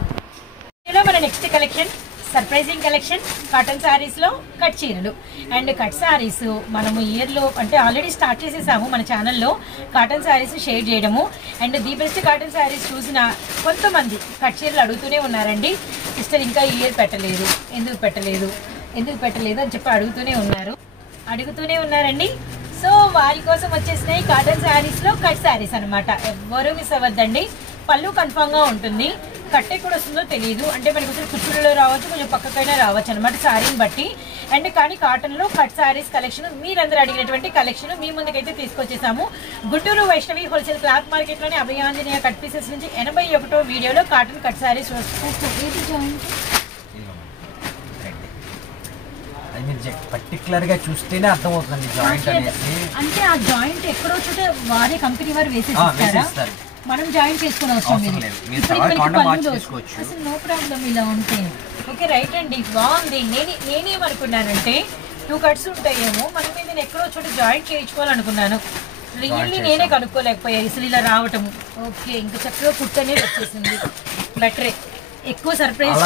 ఇలా మన next collection surprising collection cotton saris లో కట్ చీరలు. అండ్ కట్ సారీస్ మనము ఇయర్ లో అంటే ఆల్రెడీ స్టార్ట్ చేసేసాము మన ఛానల్లో కాటన్ సారీస్ షేర్ చేయడము. And the best cotton saris చూసిన కొంతమంది కట్ చీరలు అడుగుతూనే ఉన్నారండి. సిస్టర్ ఇంకా ఇయర్ పెట్టలేదు, ఎందుకు పెట్టలేదు అని చెప్పి అడుగుతూనే ఉన్నారండి. సో వారి కోసం వచ్చేసినాయి కాటన్ శారీస్ లో కట్ శారీస్ అనమాట. ఎవ్వరూ మిస్ అవ్వద్దండి. పళ్ళు కన్ఫామ్ గా ఉంటుంది. కట్టే కూడా వస్తుందో తెలియదు, అంటే మనకి కొంచెం కుచ్చుడులో రావచ్చు, కొంచెం పక్కకైనా రావచ్చు అనమాట శారీని బట్టి. అండ్ కానీ కాటన్ లో కట్ శారీస్ కలెక్షన్ మీరందరూ అడిగినటువంటి కలెక్షన్ మీ ముందుకైతే తీసుకొచ్చేసాము. Guntur Vaishnavi wholesale cloth market లోని అభయాంజనేయ కట్ పీసెస్ నుంచి 81వ వీడియోలో కాటన్ కట్ శారీస్ పర్టికులర్ గా చూస్తేనే అర్థమవుతుంది జాయింట్ అనేది. అంటే ఆ జాయింట్ ఎక్కడో చోట వారే కంపెనీ వారు వేసేస్తారు, మనం జాయిన్ చేసుకుని అవసరం అసలు నో ప్రాబ్లం ఇలా ఉంటే. ఓకే రైట్ అండి, బాగుంది. నేనేమనుకున్నానంటే 2 కట్స్ ఉంటాయేమో, మనం నేను ఎక్కడో చోట జాయిన్ చేయించుకోవాలనుకున్నాను. రియల్లీ నేనే కనుక్కోలేకపోయాయి అసలు ఇలా రావటము. ఓకే ఇంకా చక్కగా కుట్ అనేది వచ్చేసింది. బెటరే, ఎక్కువ సర్ప్రైజ్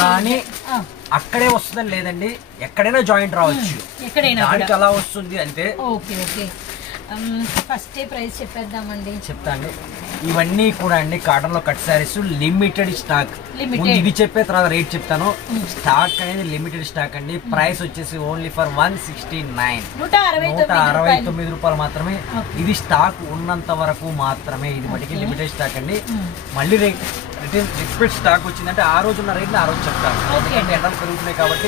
అక్కడే వస్తుందని లేదండి, ఎక్కడైనా జాయింట్ రావచ్చు, ఎక్కడైనా అలా వస్తుంది అంటే. ఓకే ఓకే ఫస్ట్ ప్రైస్ చెప్పేద్దామండి. చెప్తాండి. ఇవన్నీ కూడా అండి కాటన్ లో కట్ సారీస్ లిమిటెడ్ స్టాక్. ఇది చెప్పే తర్వాత రేట్ చెప్తాను. స్టాక్ అనేది లిమిటెడ్ స్టాక్ అండి. ప్రైస్ వచ్చేసి ఓన్లీ ఫర్ 169, 169 రూపాయలు మాత్రమే. ఇది స్టాక్ ఉన్నంత వరకు మాత్రమే. ఇది మటుకి లిమిటెడ్ స్టాక్ అండి. మళ్ళీ రిపీట్ స్టాక్ వచ్చిందంటే ఆ రోజు ఉన్న రేట్ ఆ రోజు చెప్తాను. ఎందుకంటే ఎండలు పెరుగుతున్నాయి కాబట్టి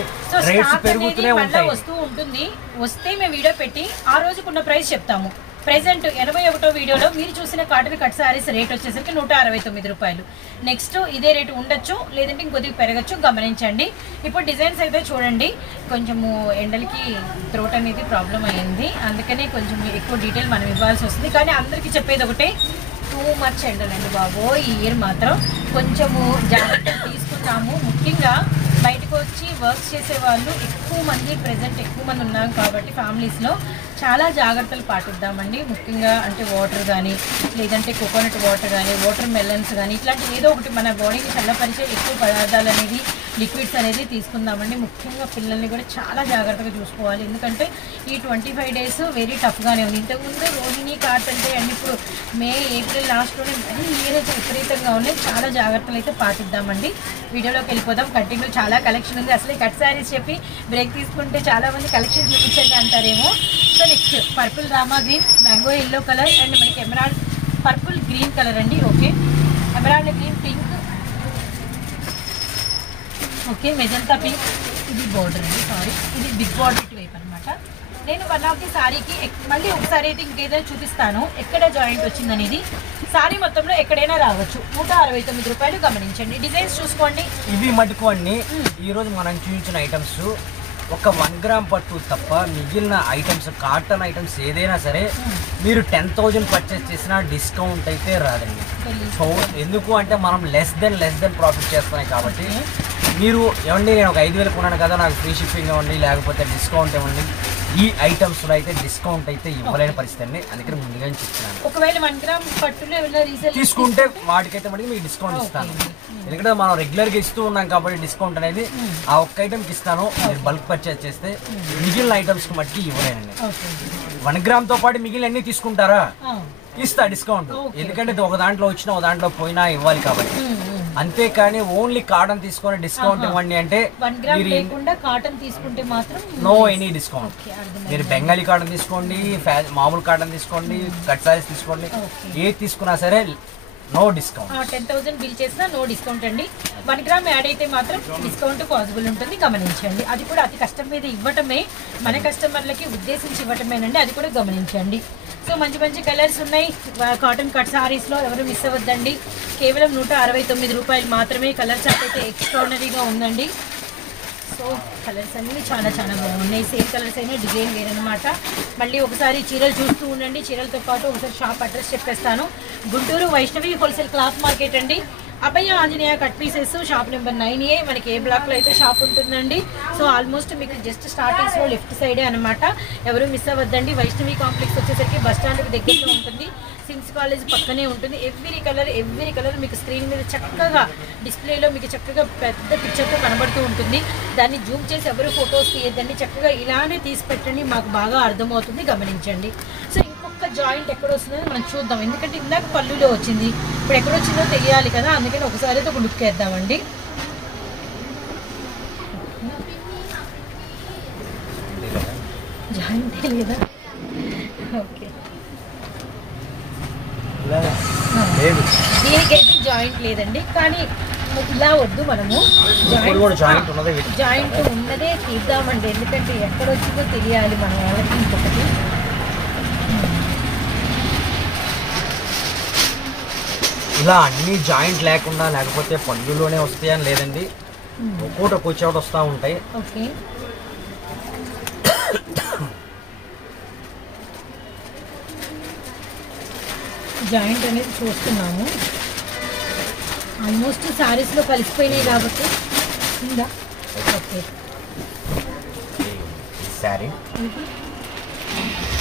రేట్స్ పెరుగుతూనే ఉంటాయి. వస్తూ ఉంటుంది, వస్తే మేము వీడియో పెట్టి ఆ రోజుకున్న ప్రైస్ చెప్తాము. ప్రెసెంట్ 81వ వీడియోలో మీరు చూసిన కాటన్ కట్ సారీస్ రేట్ వచ్చేసరికి 169 రూపాయలు. నెక్స్ట్ ఇదే రేటు ఉండొచ్చు, లేదంటే ఇంకొద్దిగా పెరగచ్చు, గమనించండి. ఇప్పుడు డిజైన్స్ అయితే చూడండి, కొంచెము ఎండలకి త్రోట్ అనేది ప్రాబ్లం అయ్యింది, అందుకనే కొంచెం ఎక్కువ డీటెయిల్ మనం ఇవ్వాల్సి వస్తుంది. కానీ అందరికీ చెప్పేది ఒకటే, టూ మచ్ ఎండలండి బాబో. ఈ ఇయర్ మాత్రం కొంచెము జాగ్రత్తలు తీసుకున్నాము. ముఖ్యంగా బయటకు వచ్చి వర్క్స్ చేసే వాళ్ళు ఎక్కువ మంది ఉన్నాం కాబట్టి ఫ్యామిలీస్లో చాలా జాగ్రత్తలు పాటిద్దామండి. ముఖ్యంగా అంటే వాటర్ కానీ, లేదంటే కోకోనట్ వాటర్ కానీ, వాటర్ మెలన్స్ కానీ, ఇట్లాంటి ఏదో ఒకటి మన బాడీకి చల్లపరిచే ఎక్కువ పదార్థాలు అనేది, లిక్విడ్స్ అనేది తీసుకుందామండి. ముఖ్యంగా పిల్లల్ని కూడా చాలా జాగ్రత్తగా చూసుకోవాలి, ఎందుకంటే ఈ 25 డేస్ వెరీ టఫ్గానే ఉంది. ఇంతకుముందు రోహిణి కార్ట్ అంటే అండ్ ఇప్పుడు మే ఏప్రిల్ లాస్ట్లోనే మరీ ఇయర్ అయితే విపరీతంగా ఉన్నాయి. చాలా జాగ్రత్తలు అయితే పాటిద్దామండి. వీడియోలోకి వెళ్ళిపోదాం. కంటిన్యూ చాలా కలెక్షన్ ఉంది. అసలే కట్ శారీస్ చెప్పి బ్రేక్ తీసుకుంటే చాలామంది కలెక్షన్ చూపించండి అంటారేమో. So next purple Rama green, mango yellow colour, and మనకి ఎమరాల్డ్ పర్పుల్ గ్రీన్ కలర్ అండి. Okay emerald green, pink, okay magenta pink. ఇది బోర్డర్ అండి, సారీ ఇది బిగ్ బోర్డర్ ఇటువైపు అనమాట. నేను వన్ ఆఫ్ ది సారీకి మళ్ళీ ఒకసారి అయితే ఇంకేదైనా చూపిస్తాను ఎక్కడ జాయింట్ వచ్చిందనేది. సారీ మొత్తంలో ఎక్కడైనా రావచ్చు. 169 రూపాయలు, గమనించండి. డిజైన్స్ చూసుకోండి. ఇవి మట్టుకోండి. ఈ రోజు మనం చూపించిన ఐటమ్స్ ఒక 1 గ్రామ్ పట్టు తప్ప మిగిలిన ఐటమ్స్ కాటన్ ఐటమ్స్ ఏదైనా సరే మీరు 10,000 పర్చేస్ చేసినా డిస్కౌంట్ అయితే రాదండి. సో ఎందుకు అంటే మనం లెస్ దెన్ ప్రాఫిట్ చేస్తున్నాయి కాబట్టి మీరు ఏమండి నేను ఒక 5,000 కొన్నాను కదా నాకు ఫ్రీ షిప్పింగ్ ఇవ్వండి, లేకపోతే డిస్కౌంట్ ఇవ్వండి, ఈ ఐటమ్స్ లో అయితే డిస్కౌంట్ అయితే ఇవ్వలేని పరిస్థితి అండి. అందుకని ముందుగా చెప్తున్నాను, ఒకవేళ 1 గ్రామ్ పట్టులో తీసుకుంటే వాటికైతే మనకి మీకు డిస్కౌంట్ ఇస్తాను. ఎందుకంటే మనం రెగ్యులర్ గా ఇస్తూ ఉన్నాం కాబట్టి డిస్కౌంట్ అనేది ఆ ఒక్క ఐటమ్ కి ఇస్తాను. మీరు బల్క్ పర్చేస్ చేస్తే మిగిలిన ఐటమ్స్ కి మట్టికి ఇవ్వలేనండి. 1 గ్రామ్ తో పాటు మిగిలిన అన్ని తీసుకుంటారా, ఇస్తా డిస్కౌంట్. ఎందుకంటే ఒక దాంట్లో వచ్చినా ఒక దాంట్లో పోయినా ఇవ్వాలి కాబట్టి. అంతేకాని ఓన్లీ కాటన్ తీసుకొని డిస్కౌంట్ ఇవ్వండి అంటే నో ఎనీ డిస్కౌంట్. మీరు బెంగాలీ కాటన్ తీసుకోండి, మామూలు కాటన్ తీసుకోండి, కట్ సారీస్ తీసుకోండి, ఏది తీసుకున్నా సరే నో డిస్కౌంట్. 10,000 బిల్ చేసినా నో డిస్కౌంట్ అండి. 1 గ్రామ్ యాడ్ అయితే మాత్రం డిస్కౌంట్ పాసిబుల్ ఉంటుంది, గమనించండి. అది కూడా అతి కష్టం మీద ఇవ్వటమే, మన కస్టమర్లకి ఉద్దేశించి ఇవ్వటమేనండి, అది కూడా గమనించండి. సో మంచి మంచి కలర్స్ ఉన్నాయి కాటన్ కట్ సారీస్లో, ఎవరు మిస్ అవ్వద్దండి. కేవలం 169 రూపాయలు మాత్రమే. కలర్ చార్ట్ అయితే ఎక్స్ట్రాడనరీగా ఉందండి. సో కలర్స్ అన్నీ చాలా చాలా బాగున్నాయి. సేమ్ కలర్స్ అయినా డిజైన్ వేరనమాట. మళ్ళీ ఒకసారి చీరలు చూస్తూ ఉండండి. చీరలతో పాటు ఒకసారి షాప్ అడ్రస్ చెప్పేస్తాను. Guntur Vaishnavi wholesale cloth market అండి. Abhaya Anjaneya cut pieces, shop number 9A. మనకి ఏ బ్లాక్లో అయితే షాప్ ఉంటుందండి. సో ఆల్మోస్ట్ మీకు జస్ట్ స్టార్టింగ్స్లో లెఫ్ట్ సైడే అనమాట. ఎవరు మిస్ అవ్వద్దండి. వైష్ణవి కాంప్లెక్స్ వచ్చేసరికి బస్ స్టాండ్కి దగ్గరలో ఉంటుంది. సిమ్స్ కాలేజ్ పక్కనే ఉంటుంది. ఎవ్రీ కలర్ మీకు స్క్రీన్ మీద చక్కగా డిస్ప్లేలో మీకు చక్కగా పెద్ద పిక్చర్తో కనబడుతూ ఉంటుంది. దాన్ని జూమ్ చేసి ఎవరు ఫొటోస్ తీయద్దండి, చక్కగా ఇలానే తీసి పెట్టండి, మాకు బాగా అర్థమవుతుంది, గమనించండి. సో ఇంకొక జాయింట్ ఎక్కడ వస్తుందో మనం చూద్దాం. ఎందుకంటే ఇందాక పళ్ళులో వచ్చింది, ఇప్పుడు ఎక్కడ వచ్చిందో తెలియాలి కదా, అందుకని ఒకసారి అయితే ఒక లుక్ వేద్దామండి. జాయింట్ లేదా? ఓకే, దీనికైతే జాయింట్ లేదండి, కానీ ఇలా వద్దు, మనము జాయింట్ ఉన్నదే తీద్దామండి. ఎందుకంటే ఎక్కడ వచ్చిందో తెలియాలి మన వాళ్ళకి. ఇంకొకటి ఇలా అన్ని జాయింట్ లేకుండా, లేకపోతే పళ్ళులోనే వస్తాయని లేదండి, ఒక్కోటి వచ్చేవాటి వస్తూ ఉంటాయి. ఓకే, జాయింట్ అనేది చూస్తున్నాము. ఆల్మోస్ట్ శారీస్లో కలిసిపోయినాయి కాబట్టి ఉందా? ఓకే, శారీ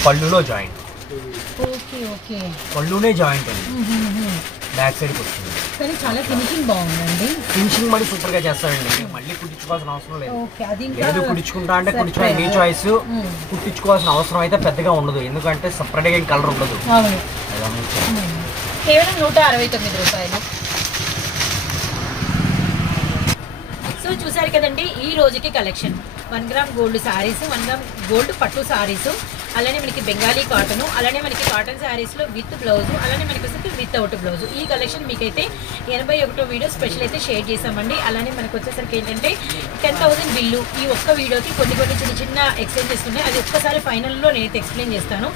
పళ్ళులో జాయింట్. ఓకే ఓకే, పళ్ళునే జాయింట్ అండి, బ్యాక్ సైడ్కి వస్తుంది. కానీ చాలా ఫినిషింగ్ బాగుందండి. ఫినిషింగ్ మళ్ళీ సూపర్ గా చేస్తారండి. మళ్ళీ కుట్టించుకోవాల్సిన అవసరం లేదు. ఓకే, అది ఏది కుట్టించుకుంటా అంటే కుట్టించుకోవాలి, మీ చాయిస్. కుట్టించుకోవాల్సిన అవసరం అయితే పెద్దగా ఉండదు, ఎందుకంటే సపరేట్ గా కలర్ ఉండదు. అవును, కేవలం 169 రూపాయలు. సో చూసారు కదండి ఈ రోజుకి collection. 1 gram gold saris, 1 gram gold పట్టు శారీస్, అలానే మనకి బెంగాలీ కాటన్, అలానే మనకి కాటన్ శారీస్లో విత్ బ్లౌజ్, అలానే మనకి వచ్చేసి వితౌట్ బ్లౌజ్. ఈ కలెక్షన్ మీకైతే 81వ వీడియో స్పెషల్ అయితే షేర్ చేసామండి. అలానే మనకు వచ్చేసరికి ఏంటంటే 10,000 బిల్లు. ఈ ఒక్క వీడియోకి కొన్ని చిన్న ఎక్స్చేంజెస్ ఉన్నాయి, అది ఒక్కసారి ఫైనల్లో నేనైతే ఎక్స్ప్లెయిన్ చేస్తాను.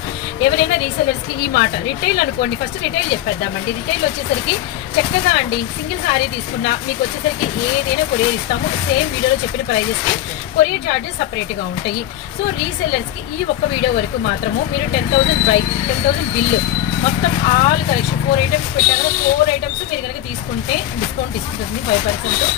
ఎవరైనా రీసెలర్స్కి ఈ మాట, రిటైల్ అనుకోండి, ఫస్ట్ రిటైల్ చెప్పేద్దామండి. రిటైల్ వచ్చేసరికి చక్కగా అండి, సింగిల్ శారీ తీసుకున్నా మీకు వచ్చేసరికి ఏదైనా కొరియర్ ఇస్తాము. సేమ్ వీడియోలో చెప్పిన ప్రైజెస్కి కొరియర్ చార్జెస్ సపరేట్గా ఉంటాయి. సో రీసెల్లర్స్కి ఈ ఒక్క వీడియో వరకు మాత్రము మీరు 10,000 బిల్లు మొత్తం ఆల్ కలెక్షన్ 4 ఐటమ్స్ పెట్టారు. 4 ఐటమ్స్ మీరు కనుక తీసుకుంటే డిస్కౌంట్ ఇస్తుంది 5%.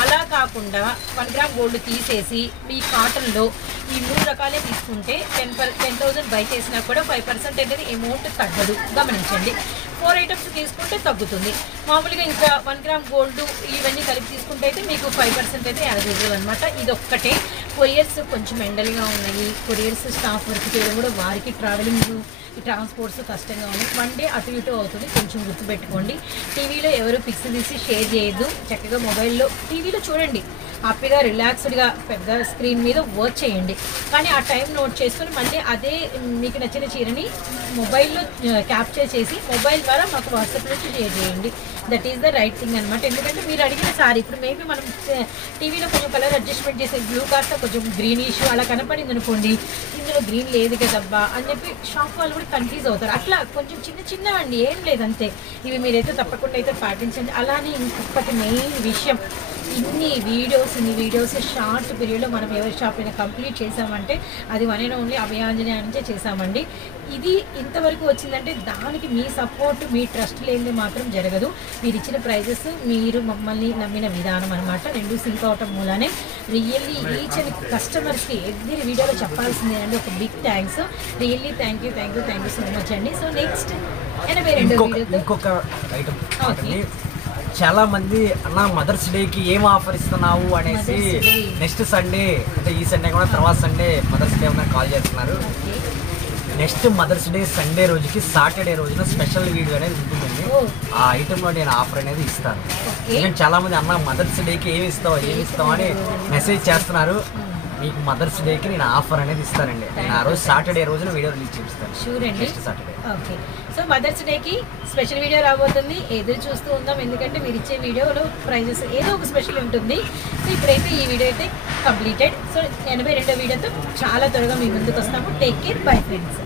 అలా కాకుండా 1 గ్రామ్ గోల్డ్ తీసేసి ఈ కాటన్లో ఈ 3 రకాలే తీసుకుంటే 10,000 బై చేసినా కూడా 5% అనేది అమౌంట్ తగ్గదు, గమనించండి. 4 ఐటమ్స్ తీసుకుంటే తగ్గుతుంది. మామూలుగా ఇంకా 1 గ్రామ్ గోల్డ్ ఇవన్నీ కలిపి తీసుకుంటే అయితే మీకు 5% అయితే యాడ్ చేసేది అనమాట. ఇది ఒక్కటే. కొరియర్స్ కొంచెం ఎండల్గా ఉన్నాయి, కొరియర్స్ స్టాఫ్ వర్క్ చేయడం కూడా వారికి ట్రావెలింగ్ ఈ ట్రాన్స్పోర్ట్స్ కష్టంగా ఉంది. 1 డే అటు ఇటు అవుతుంది, కొంచెం గుర్తుపెట్టుకోండి. టీవీలో ఎవరు పిక్స్ తీసి షేర్ చేయొద్దు, చక్కగా మొబైల్లో టీవీలో చూడండి, హ్యాపీగా రిలాక్స్డ్గా పెద్ద స్క్రీన్ మీద వర్క్ చేయండి. కానీ ఆ టైం నోట్ చేసుకుని మళ్ళీ అదే మీకు నచ్చిన చీరని మొబైల్లో క్యాప్చర్ చేసి మొబైల్ ద్వారా మాకు వాట్సాప్లో షేర్ చేయండి. That is the right thing అనమాట. ఎందుకంటే మీరు అడిగిన సారీ ఇప్పుడు మేబీ మనం టీవీలో కొంచెం కలర్ అడ్జస్ట్మెంట్ చేసే బ్లూ కాస్త కొంచెం గ్రీనిష్ అలా కనపడింది అనుకోండి, ఇందులో గ్రీన్ లేదు కదబ్బా అని చెప్పి షాప్ వాళ్ళు కూడా కన్ఫ్యూజ్ అవుతారు. అట్లా కొంచెం చిన్నవండి, ఏం లేదంతే. ఇవి మీరైతే తప్పకుండా అయితే పాటించండి. అలానే ఇంకొకటి మెయిన్ విషయం, ఇన్ని వీడియోస్ షార్ట్ పీరియడ్లో మనం ఎవరి షాప్ అయినా కంప్లీట్ చేసామంటే అది 1 and only అభయాంజనేయ నుంచే చేసామండి. ఇది ఇంతవరకు వచ్చిందంటే దానికి మీ సపోర్ట్, మీ ట్రస్ట్ లేనిది మాత్రం జరగదు. మీరు ఇచ్చిన ప్రైజెస్, మీరు మమ్మల్ని నమ్మిన విధానం అనమాట, 2 సింక్ అవటం మూలానే. రియల్లీ ఈచ్ అండ్ కస్టమర్స్కి ఎవ్రీ వీడియోలో చెప్పాల్సిందే అండి ఒక big thanks. Really thank you so much అండి. సో నెక్స్ట్ 82వ వీడియో. చాలా మంది అన్న మదర్స్ డేకి ఏం ఆఫర్ ఇస్తున్నావు అనేసి నెక్స్ట్ సండే అంటే ఈ సండే కూడా తర్వాత సండే మదర్స్ డే ఉన్న కాల్ చేస్తున్నారు. నెక్స్ట్ మదర్స్ డే సండే రోజుకి సాటర్డే రోజున స్పెషల్ వీడియో అనేది ఉంటుందండి. ఆ ఐటెంలో నేను ఆఫర్ అనేది ఇస్తాను. ఎందుకంటే చాలా మంది అన్న మదర్స్ డేకి ఏమి ఇస్తావు అని మెసేజ్ చేస్తున్నారు. మీకు మదర్స్ డేకి నేను ఆఫర్ అనేది ఇస్తానండి. నేను ఆ రోజు సాటర్డే రోజున వీడియో రిలీజ్ చేస్తాను. షూర్ అండి, సాటర్డే. ఓకే. సో మదర్స్ డేకి స్పెషల్ వీడియో రాబోతుంది, ఎదురు చూస్తూ ఉందాం. ఎందుకంటే మీరు ఇచ్చే వీడియోలో ప్రైజెస్ ఏదో ఒక స్పెషల్ ఉంటుంది. సో ఇప్పుడైతే ఈ వీడియో అయితే కంప్లీటెడ్. సో 82వ వీడియోతో చాలా త్వరగా మీ ముందుకు వస్తాము. Take care, bye friends.